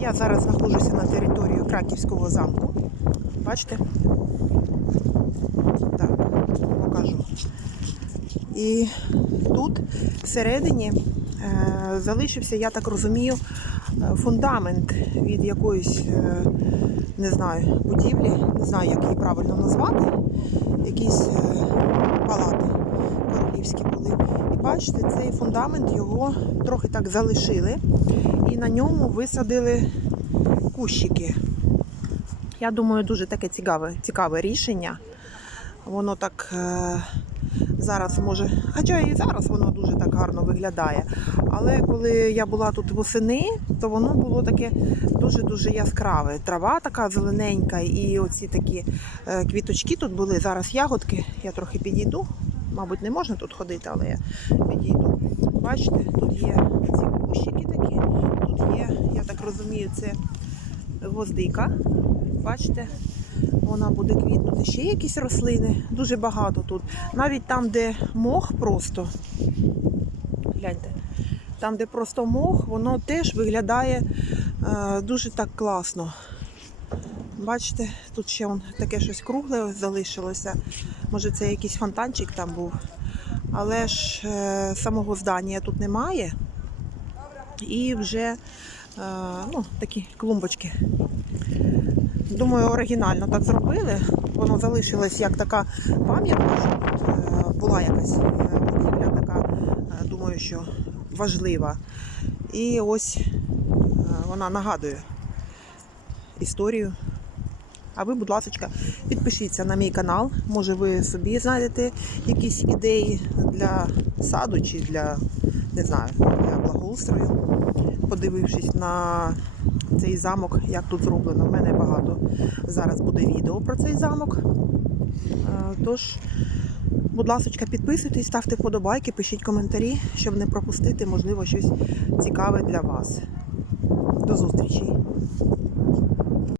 Я зараз знаходжуся на території Краківського замку. Бачите? Так, покажу. І тут всередині е, залишився, я так розумію, е, фундамент від якоїсь, е, не знаю, будівлі, не знаю, як її правильно назвати. Якісь е, палати королівські були. І бачите, цей фундамент його трохи так залишили і на ньому висадили кущики. Я думаю, дуже таке цікаве, цікаве рішення. Воно так е, зараз може, хоча і зараз воно дуже так гарно виглядає. Але коли я була тут восени, то воно було таке дуже-дуже яскраве. Трава така зелененька, і оці такі е, квіточки тут були. Зараз ягодки. Я трохи підійду. Мабуть, не можна тут ходити, але я підійду. Бачите, тут є ці кущики такі. Тут є, я так розумію, це гвоздика. Бачите, вона буде квітнути. Ще якісь рослини, дуже багато тут. Навіть там, де мох просто, гляньте, там, де просто мох, воно теж виглядає е, дуже так класно. Бачите, тут ще он, таке щось кругле залишилося. Може, це якийсь фонтанчик там був. Але ж е, самого здання тут немає. І вже е, ну, такі клумбочки. Думаю, оригінально так зробили. Воно залишилось як така пам'ятка, що тут е, була якась е, будівля така, е, думаю, що важлива. І ось вона нагадує історію. А ви, будь ласка, підпишіться на мій канал. Може, ви собі знайдете якісь ідеї для саду чи для, не знаю, для благоустрою. Подивившись на цей замок, як тут зроблено. У мене багато зараз буде відео про цей замок. Е, Тож, будь ласка, підписуйтесь, ставте вподобайки, пишіть коментарі, щоб не пропустити, можливо, щось цікаве для вас. До зустрічі!